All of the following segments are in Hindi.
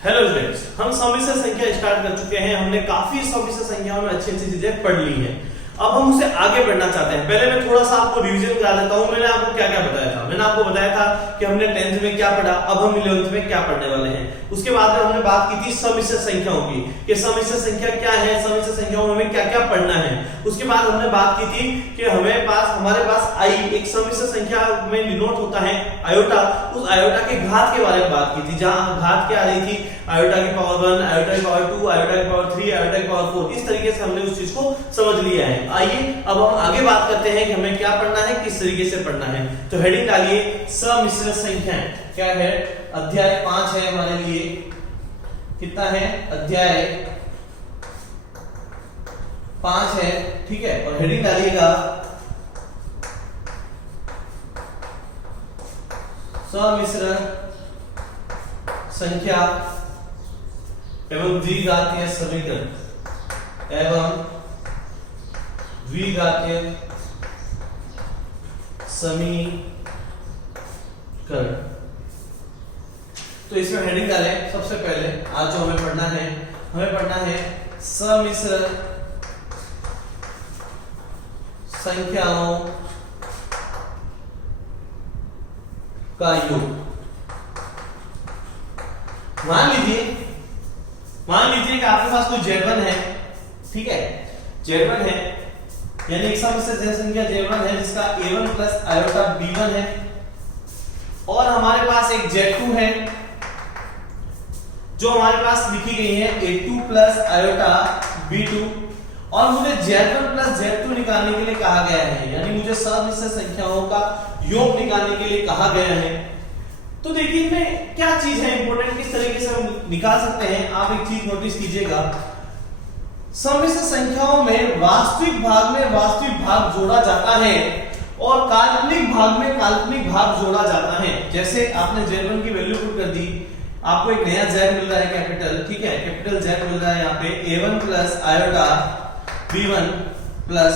हेलो स्टूडेंट्स, हम सम्मिश्र संख्या स्टार्ट कर चुके हैं। हमने काफी सम्मिश्र संख्याओं में अच्छी अच्छी चीजें पढ़ ली हैं। अब हम उसे आगे बढ़ना चाहते हैं। पहले मैं थोड़ा सा आपको रिवीजन करा देता हूं। मैंने आपको क्या क्या बताया था। मैंने आपको बताया था कि हमने 10th में क्या पढ़ा, अब हम 11th में क्या पढ़ने वाले हैं। उसके बाद में हमने बात की थी सम्मिश्र संख्याओं की कि सम्मिश्र संख्या क्या है, सम्मिश्र संख्याओं में हमें क्या क्या पढ़ना है। उसके बाद हमने बात की थी कि हमारे पास आई एक सम्मिश्र संख्या में डिनोट होता है आयोटा। उस आयोटा के घात के बारे में बात की थी, जहां घात क्या आ रही थी, आयोटा की पावर 1, आयोटा की पावर 2, आयोटा की पावर 3, आयोटा की पावर 4। इस तरीके से हमने उस चीज को समझ लिया है। आइए अब हम आगे बात करते हैं कि हमें क्या पढ़ना है, किस तरीके से पढ़ना है। तो हेडिंग डालिए सम्मिश्र संख्याएं। क्या है? अध्याय 5 है हमारे लिए। कितना है? अध्याय 5 है, ठीक है। और हेडिंग डालिएगा सम्मिश्र संख्या एवं द्विघातीय समीकरण एवं द्विघातीय समीकरण। तो इसमें हेडिंग डालें। सबसे पहले आज जो हमें पढ़ना है सम्मिश्र संख्याओं का योग। मान लीजिए कि आपके पास कोई Z1 है, ठीक है। Z1 है यानी एक सम्मिश्र संख्या Z1 है जिसका A1 प्लस आयोटा B1 है, और हमारे पास एक Z2 है जो हमारे पास लिखी गई है A2 प्लस आयोटा B2, और मुझे Z1 प्लस Z2 निकालने के लिए कहा गया है, यानी मुझे सम्मिश्र संख्याओं का योग निकालने के लिए कहा गया है। तो देखिए इनमें क्या चीज है इंपॉर्टेंट, किस तरीके से हम निकाल सकते हैं। आप एक चीज नोटिस कीजिएगा, सम्मिश्र संख्याओं में वास्तविक भाग में वास्तविक भाग जोड़ा जाता है और काल्पनिक भाग में काल्पनिक भाग जोड़ा जाता है। जैसे आपने Z1 की वैल्यू पुट कर दी, आपको एक नया Z मिल रहा है कैपिटल, ठीक है। कैपिटल Z मिल रहा है यहाँ पे A1 plus iota B1 plus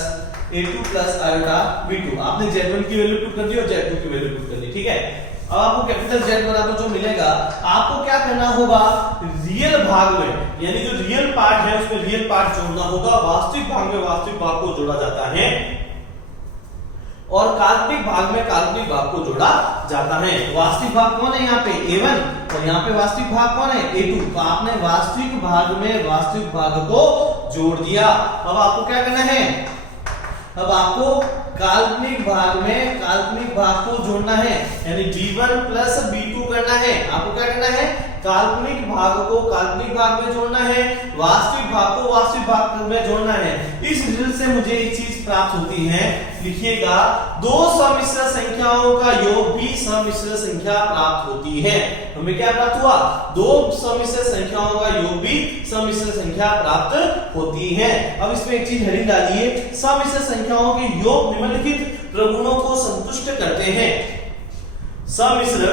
A2 plus iota B2। आपने Z1 की वैल्यू पुट कर दी और Z2 की वैल्यू पुट कर दी, ठीक है। अब आपको कैपिटल Z बराबर जो मिलेगा, आपको क्या करना होगा, रियल भाग में यानी जो रियल पार्ट है उसमें रियल पार्ट जोड़ना होगा। वास्तविक भाग में वास्तविक भाग को जोड़ा जाता है और काल्पनिक भाग में काल्पनिक भाग को जोड़ा जाता है। वास्तविक भाग कौन है यहाँ पे? A1, और यहाँ पे वास्तविक भाग कौन है? A2। तो आपने वास्तविक भाग में वास्तविक भाग को जोड़ दिया। अब आपको क्या करना है? अब आपको काल्पनिक भाग में काल्पनिक भाग को जोड़ना है, यानी B1 प्लस B2 करना है। आपको क्या करना है? काल्पनिक भाग को काल्पनिक भाग में जोड़ना है, वास्तविक भाग को वास्तविक भाग में जोड़ना है। इस रिजल्ट से मुझे एक चीज प्राप्त होती है, लिखिएगा, दो सम्मिश्र संख्याओं का योग भी सम्मिश्र संख्या प्राप्त होती है। हमें क्या प्राप्त हुआ? दो सम्मिश्र संख्याओं का योग भी सम्मिश्र संख्या प्राप्त होती है। अब इसमें एक चीज हेडिंग डालिए, सम्मिश्र संख्याओं के योग निम्नलिखित प्रगुणों को संतुष्ट करते हैं। सम्मिश्र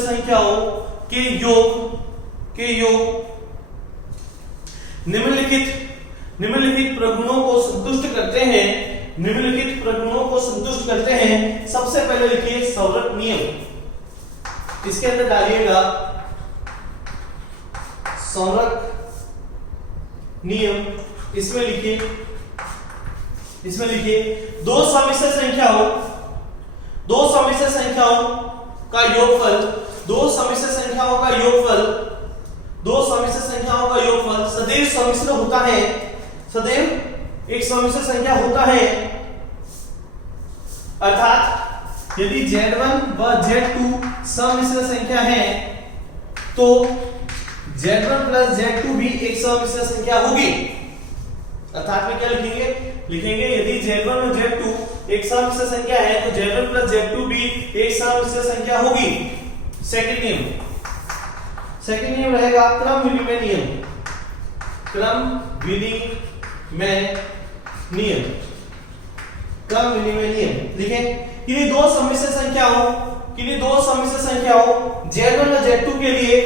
संख्याओं के योग निम्नलिखित प्रगुणों को संतुष्ट करते हैं। निम्नलिखित प्रगुणों को संतुष्ट करते हैं। सबसे पहले लिखिए सौरक नियम। इसके अंदर डालिएगा सौरक नियम। इसमें लिखिए दो सम्मिश्र संख्याओं का योगफल सदैव सम्मिश्र होता है। सदैव एक सम्मिश्र संख्या होता है, अर्थात यदि Z1 व Z2 सम्मिश्र संख्या है तो Z1 प्लस Z2 भी एक सम्मिश्र संख्या होगी। अर्थात में क्या लिखेंगे यदि Z1 और Z2 एक सम्मिश्र संख्या है तो Z1 प्लस Z2 भी एक सम्मिश्र संख्या होगी। सेकंड नियम रहेगा क्रम विनिमय नियम। लिखें किन्हीं दो सम्मिश्र संख्याओं Z1 और Z2 के लिए,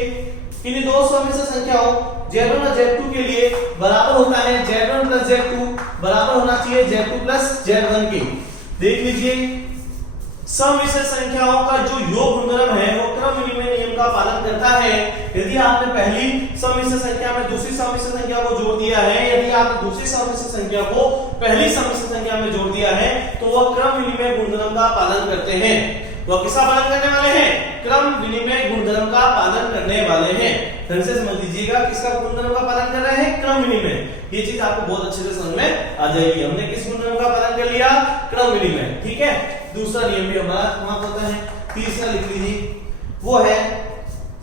किन्हीं दो सम्मिश्र संख्याओं Z1 और Z2 के लिए बराबर होता है Z1 प्लस Z2 बराबर होना चाहिए Z2 प्लस Z1 के। देख लीजिए समिश्र संख्याओं का जो योग गुणधर्म है वो क्रम विनिमय नियम का पालन करता है। यदि आपने पहली समिश्र संख्या में दूसरी समिश्र संख्या को जोड़ दिया है, यदि आपने दूसरी समिश्र संख्या को पहली समिश्र संख्या में जोड़ दिया है, तो वह क्रम विनिमय गुणधर्म का पालन करते हैं। वह किसका पालन करने वाले हैं? क्रम विनिमय गुणधर्म का पालन करने वाले हैं। ध्यान से समझ लीजिएगा, किसका गुणधर्म का पालन कर रहे हैं? क्रम विनिमय। ये चीज आपको बहुत अच्छे से समझ में आ जाएगी। हमने किस गुणधर्म का पालन कर लिया? क्रम विनिमय। ठीक है, दूसरा नियम भी हमारा समाप्त होता है। तीसरा लिख लीजिए, वो है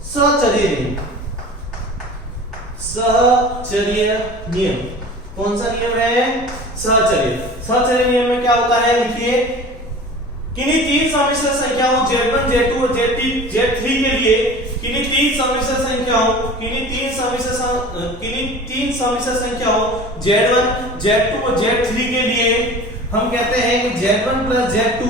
सहचर्य नियम। सहचर्य नियम कौन सा नियम है? सहचर्य। सहचर्य नियम में क्या होता है? लिखिए, किन्हीं तीन समिश्र संख्याओं Z1, Z2 और Z3 के लिए किन्हीं तीन समिश्र संख्याओं Z1, Z2 और Z3 के लिए हम कहते हैं कि Z1 plus Z2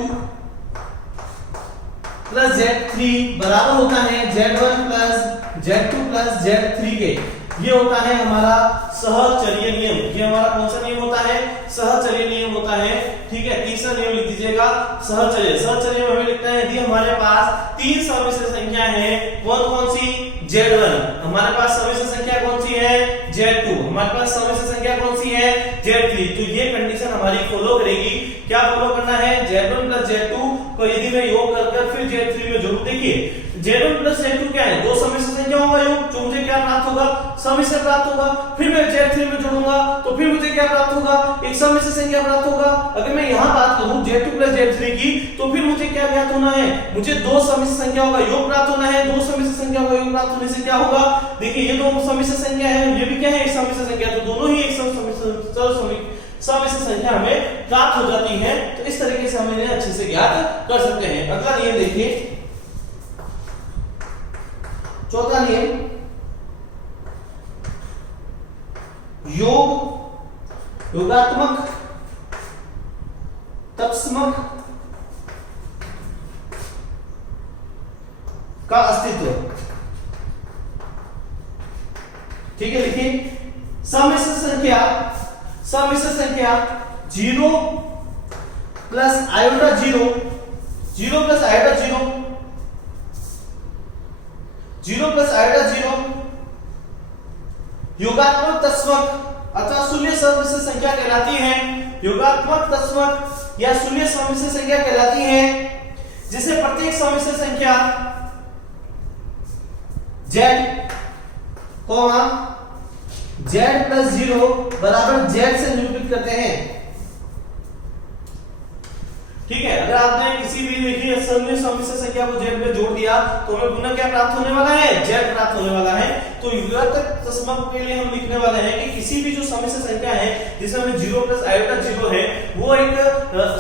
plus Z3 बराबर होता है Z1 plus Z2 plus Z3 के। ये होता है हमारा सहचर्य नियम। ये हमारा कौन सा नियम होता है? सहचर्य नियम होता है। ठीक है, तीसरा नियम लिख दीजिएगा, सहचर्य। सहचर्य में हमें लिखना है, यदि हमारे पास तीन समिश्र संख्या है, कौन कौन सी? Z1, हमारे पास समिश्र संख्या कौन सी है? Z2, हमारे पास समिश्र संख्या कौन सी है? Z3। तो ये कंडीशन हमारी फॉलो करेगी। क्या फॉलो करना है? Z1 प्लस Z2 को यदि मैं योग कर फिर Z3 में जोड़ूं, देखिए Z1 प्लस Z2 क्या है? दो समिश्र संख्याओं का योग, जो मुझे क्या प्राप्त होगा? समिश्र प्राप्त होगा। फिर मैं Z3 में जोड़ूंगा तो फिर मुझे क्या प्राप्त होगा? एक समिश्र संख्या प्राप्त होगा। अगर मैं यहां बात करूं Z2 प्लस Z3 की, तो फिर मुझे क्या ज्ञात होना है? मुझे दो समिश्र संख्याओं का योग प्राप्त होना है। दो समिश्र संख्याओं का योग प्राप्त होने से क्या होगा? देखिए, ये दो समिश्र संख्या है, ये भी क्या है? एक समिश्र संख्या। तो दोनों ही एक समिश्र संख्या हमें प्राप्त हो जाती है। तो इस तरीके से हम इन्हें अच्छे से ज्ञात कर सकते हैं। अगला नियम देखिए, चौथा नियम, योगात्मक तत्समक का अस्तित्व। ठीक है, लिखिए, समिश्र संख्या 0 plus iota 0, 0 plus iota 0, 0 plus iota 0 योगात्मक तत्समक अथवा शून्य समिश्र संख्या कहलाती है। योगात्मक तत्समक या शून्य समिश्र संख्या कहलाती है, जिसे प्रत्येक समिश्र संख्या Z प्लस 0 बराबर Z से निरूपित करते हैं। ठीक है, अगर आपने किसी भी देखिए शून्य समिश्र संख्या को Z में जोड़ दिया तो हमें पुनः क्या प्राप्त होने वाला है? Z प्राप्त होने वाला है। तो योगात्मक तत्समक के लिए हम लिखने वाले हैं कि किसी भी जो समिश्र संख्या है जिसमें 0 प्लस आयोटा 0 है, वो एक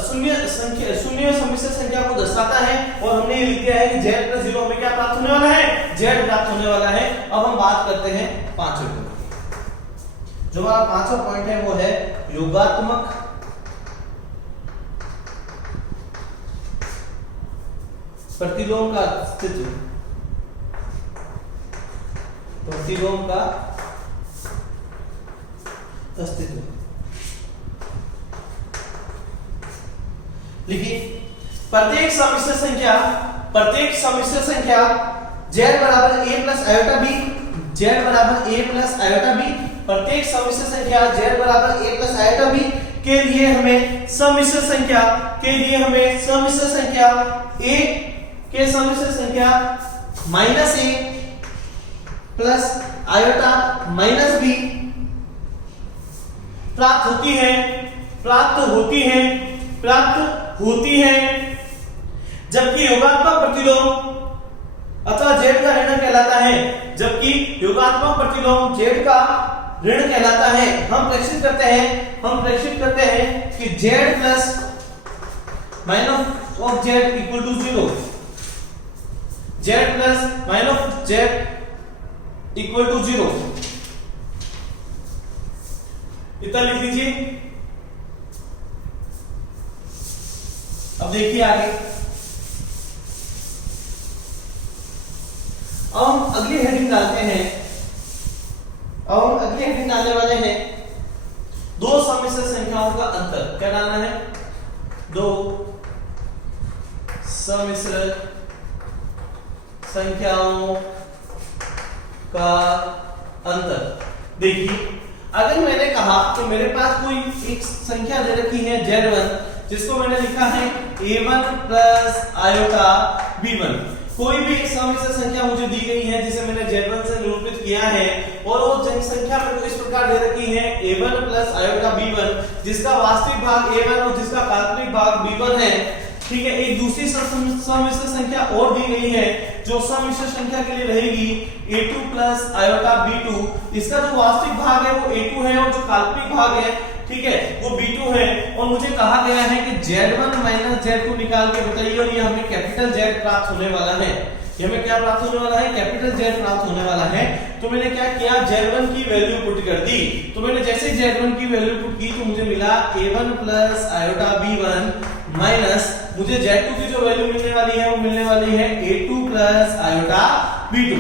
शून्य समिश्र संख्या को दर्शाता है। और हमने ये लिख दिया है कि Z प्लस 0 हमें क्या प्राप्त होने वाला है? Z प्राप्त होने वाला है। अब हम बात करते हैं पांचवें पॉइंट। जो हमारा पांचवा पॉइंट है वो है योगात्मक प्रतिलोम का अस्तित्व। प्रतिलोम का अस्तित्व लिखिए, प्रत्येक समिश्र संख्या Z बराबर a plus iota b, Z बराबर a प्लस आयोटा b, प्रत्येक समिश्र संख्या Z बराबर a प्लस आयोटा b के लिए हमें समिश्र संख्या a के समिश्र संख्या minus a plus iota minus b प्राप्त होती है, जबकि योगात्मक प्रतिलोम अथवा Z का ऋण कहलाता है। जबकि योगात्मक प्रतिलोम Z का ऋण कहलाता है। हम प्रेक्षित करते हैं कि Z plus minus of Z equal to 0, Z plus minus of Z equal to 0। इतना लिख लीजिए। अब देखिए आगे, अब हम अगली हेडिंग डालते हैं। अब हम अगली हेडिंग डालने वाले हैं दो समिश्र संख्याओं का अंतर। क्या डालना है? दो सम्मिश्र संख्याओं का अंतर। देखिए अगर मैंने कहा कि मेरे पास कोई एक संख्या दे रखी है Z1 जिसको मैंने लिखा है A1 प्लस आयोटा B1, कोई भी एक सम्मिश्र संख्या मुझे दी गई है जिसे मैंने Z1 से निरूपित किया है और वो संख्या मेरे को इस प्रकार दे रखी है A1 प्लस आयोटा B1 जिसका वास्तविक भाग A1 और जिसका काल्पनिक भाग B1 है। ठीक है, एक दूसरी सम्मिश्र संख्या और दी गई है जो सम्मिश्र संख्या के लिए रहेगी A2 प्लस आयोटा B2, इसका जो वास्तविक भाग है वो A2 है और जो काल्पनिक भाग है ठीक है वो B2 है। और मुझे कहा गया है कि Z1 माइनस Z2 निकाल के बताइए और ये हमें कैपिटल Z प्राप्त होने वाला है। ये हमें क्या प्राप्त होने वाला है? कैपिटल Z प्राप्त होने वाला है। तो मैंने क्या किया, Z1 की वैल्यू पुट कर दी। तो मैंने जैसे Z1 की वैल्यू पुट की तो मुझे मिला A1 plus iota B1 minus मुझे Z2 की जो वैल्यू मिलने वाली है वो मिलने वाली है A2 प्लस आयोटा B2।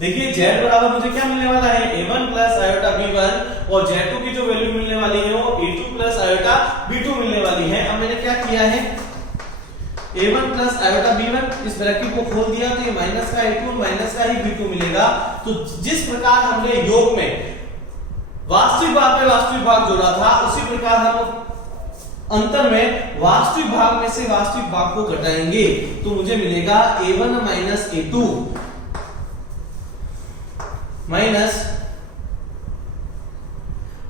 देखिए Z बराबर मुझे क्या मिलने वाला है A1 प्लस आयोटा B1 और Z2 की जो वैल्यू मिलने वाली है वो A2 प्लस आयोटा B2 मिलने वाली है। अब मैंने क्या किया है A1 प्लस आयोटा B1 इस ब्रैकेट को खोल दिया तो ये माइनस का A2 माइनस का ही B2 मिलेगा। तो जिस प्रकार हमने योग में वास्तविक भाग में वास्तविक भाग जोड़ा था उसी प्रकार हम अंतर में वास्तविक भाग में से वास्तविक भाग को घटाएंगे तो मुझे मिलेगा A1 माइनस A2 माइनस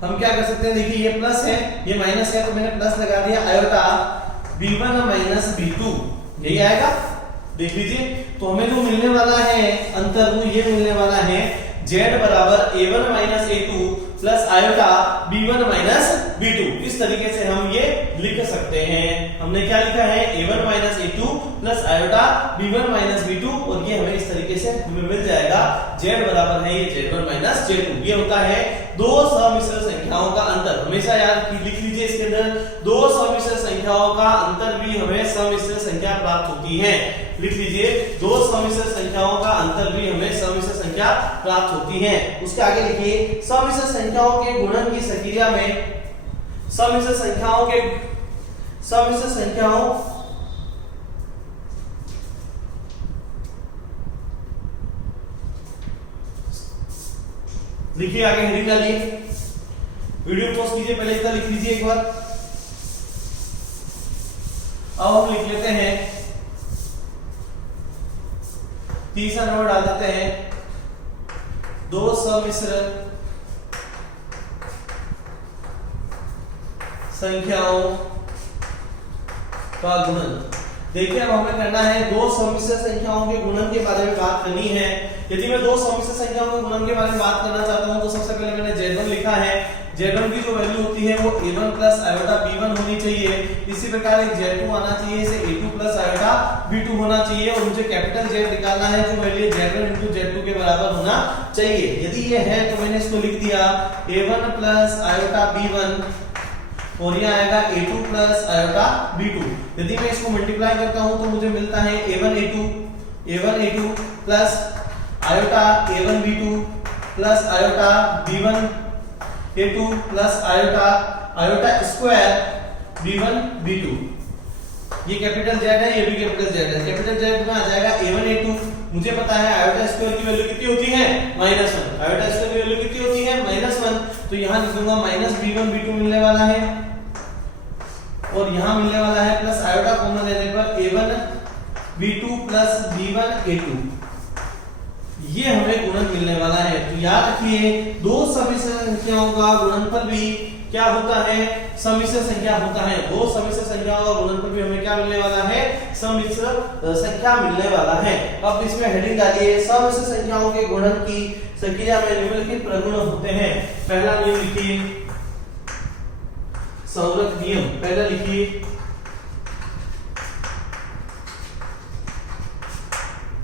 हम क्या कर सकते हैं, देखिए ये प्लस है ये माइनस है तो मैंने प्लस लगा दिया आयोटा B1 माइनस B2 यही आएगा। देख लीजिए तो हमें जो मिलने वाला है अंतर वो ये मिलने वाला है Z बराबर A1 minus A2 plus iota B1 minus B2। इस तरीके से हम ये लिख सकते हैं। हमने क्या लिखा है A1 minus A2 plus iota B1 minus B2 और ये हमें इस तरीके से हमें मिल जाएगा Z बराबर है ये Z1 माइनस Z2। ये होता है दो सम्मिश्र संख्याओं का अंतर। हमेशा याद लिख लीजिए इसके अंदर दो सम्मिश्र संख्याओं का अंतर भी हमें सम्मिश्र संख्या प्राप्त होती है। लिख लीजिए दो सम्मिश्र संख्याओं का अंतर भी हमें सम्मिश्र संख्या प्राप्त होती है। उसके आगे लिखिए सम्मिश्र संख्याओं के गुणन की प्रक्रिया में सम्मिश्र संख्याओं लिखिए आगे हेडिंग डालिए, वीडियो पॉज कीजिए, पहले इतना लिख लीजिए एक बार। अब हम लिख लेते हैं तीसरा नंबर डाल देते हैं दो सम्मिश्र संख्याओं का गुणन। देखिए अब हमें करना है दो सम्मिश्र संख्याओं के गुणन के बारे में बात करनी है। यदि मैं दो सम्मिश्र संख्याओं के गुणन के बारे में बात करना चाहता हूं तो सबसे पहले मैंने Z1 लिखा है। Z1 की जो वैल्यू होती है वो A1 प्लस आयोटा B1 होनी चाहिए। इसी प्रकार एक Z2 आना चाहिए, इसे A2 प्लस आयोटा B2 होना चाहिए और मुझे कैपिटल Z निकालना है जो वैल्यू Z1 into Z2 के बराबर होना चाहिए। यदि ये है तो मैंने इसको लिख दिया A1 प्लस आयोटा B1 और ये आएगा A2 प्लस आयोटा B2। यदि मैं इसको मल्टीप्लाई करता हूं तो मुझे मिलता है A1 A2 plus iota A1 B2 plus iota B1 A2 plus iota square B1 B2। ये कैपिटल Z है, ये भी कैपिटल Z है। कैपिटल Z में आ जाएगा A1 A2। मुझे पता है आयोटा स्क्वायर की वैल्यू कितनी होती है -1। आयोटा स्क्वायर की वैल्यू कितनी होती है -1। तो यहां लिख दूंगा माइनस B1 B2 मिलने वाला है और यहां मिलने वाला है प्लस आयोटा कॉमन लेने पर A1 B2 plus B1 A2। ये हमें गुणन मिलने वाला है। तो याद रखिए दो सम्मिश्र संख्याओं का गुणनफल भी क्या होता है, सम्मिश्र संख्या होता है। दो सम्मिश्र संख्याओं का गुणनफल भी हमें क्या मिलने वाला है, सम्मिश्र संख्या मिलने वाला है। अब इसमें हेडिंग डालिए सम्मिश्र संख्याओं के गुणन की प्रक्रिया में निम्नलिखित प्रगुण होते हैं। पहला नियम लिखिए संवृत नियम। पहला लिखिए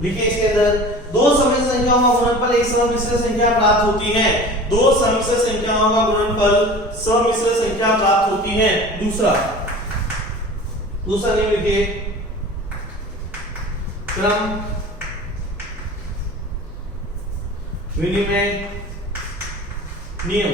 इसके अंदर दो सम्मिश्र संख्याओं का गुणनफल एक सम्मिश्र संख्या प्राप्त होती है। दो सम्मिश्र संख्याओं का गुणनफल सम्मिश्र संख्या प्राप्त होती है। दूसरा नियम लिखिए क्रम विनिमय नियम।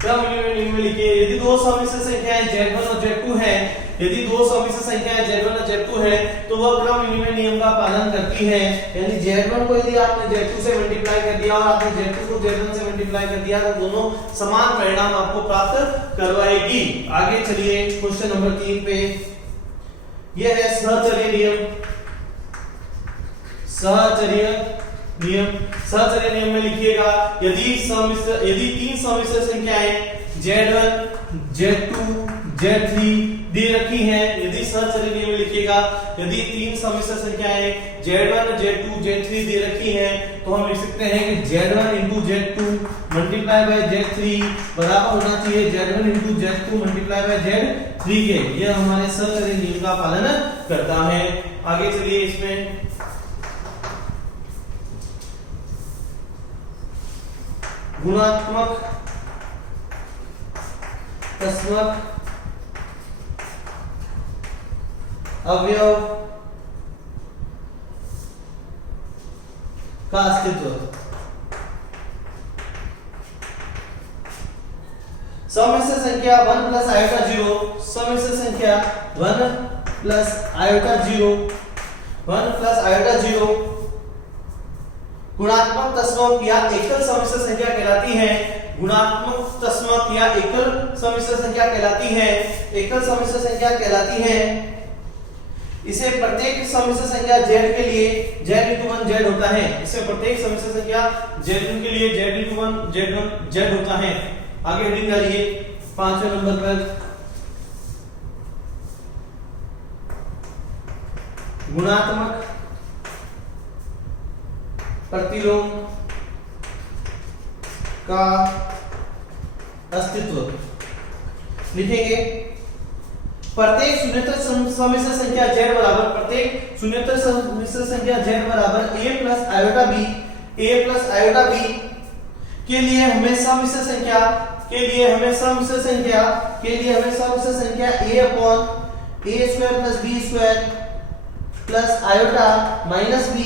क्रम विनिमय नियम में लिखिए यदि दो सम्मिश्र संख्याएं Z1 और Z2 हैं, यदि दो समिश्र संख्याएं Z1 और Z2 है तो वह क्रम विनिमय नियम का पालन करती है, यानी Z1 को यदि आपने Z2 से मल्टीप्लाई कर दिया और आपने Z2 को Z1 से मल्टीप्लाई कर दिया तो दोनों समान परिणाम आपको प्राप्त करवाएगी। आगे चलिए क्वेश्चन नंबर 3 पे, यह है सहचर्य नियम। सहचर्य नियम में लिखिएगा यदि तीन समिश्र संख्याएं Z1, Z2, Z3 दे रखी हैं, यदि सहचर्य नियम में लिखिएगा यदि तीन समिश्र संख्याएं Z1, Z2, Z3 दे रखी हैं तो हम लिख सकते हैं कि Z1 into Z2 multiply by Z3 बराबर होना चाहिए Z1 into Z2 multiply by Z3 के। यह हमारे सहचर्य नियम का पालन करता है। आगे चलिए इसमें गुणात्मक तस्मक अवयव का अस्तित्व। समिश्र संख्या 1 प्लस आयोटा 0, समिश्र संख्या 1 प्लस आयोटा 0 गुणात्मक तस्मक या एकल समिश्र संख्या कहलाती है। गुणात्मक तस्मक या एकल समिश्र संख्या कहलाती है, एकल समिश्र संख्या कहलाती है। इसे प्रत्येक समिश्र संख्या Z के लिए Z into 1 Z होता है। इसे प्रत्येक समिश्र संख्या Z1 के लिए Z into 1 Z होता है। आगे हेडिंग डालिए 5वें नंबर पर, गुणात्मक प्रतिलोम का अस्तित्व। लिखेंगे प्रत्येक शून्येतर समिश्र संख्या Z बराबर, प्रत्येक शून्येतर समिश्र संख्या Z बराबर a प्लस आयोटा b के लिए हमें समिश्र संख्या a upon a square plus b square plus iota minus b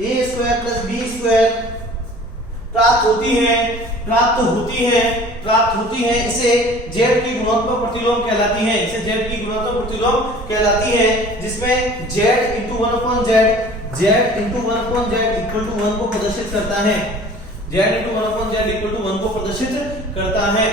a square plus b square प्राप्त होती है। इसे Z की गुणात्मक प्रतिलोम कहलाती है, जिसमें Z into 1 upon Z equal to 1 को प्रदर्शित करता है, Z into 1 upon Z equal to 1 को प्रदर्शित करता है।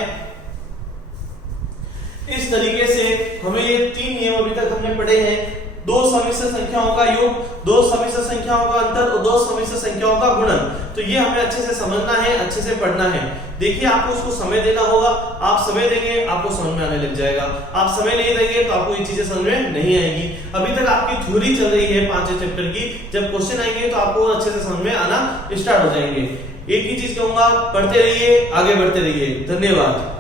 इस तरीके से हमें ये तीन नियम अभी तक हमने पढ़े हैं। दो समिश्र संख्याओं का योग, दो समिश्र संख्याओं का अंतर और दो समिश्र संख्याओं का गुणन। तो ये हमें अच्छे से समझना है, अच्छे से पढ़ना है। देखिए आपको उसको समय देना होगा, आप समय देंगे आपको समझ में आने लग जाएगा, आप समय नहीं देंगे तो आपको ये चीजें समझ में नहीं आएगी। अभी तक आपकी थ्योरी चल रही है 5वें चैप्टर की, जब क्वेश्चन आएंगे तो आपको अच्छे से समझ में आना स्टार्ट हो जाएंगे। एक ही चीज कहूंगा, पढ़ते रहिए, आगे बढ़ते रहिए। धन्यवाद।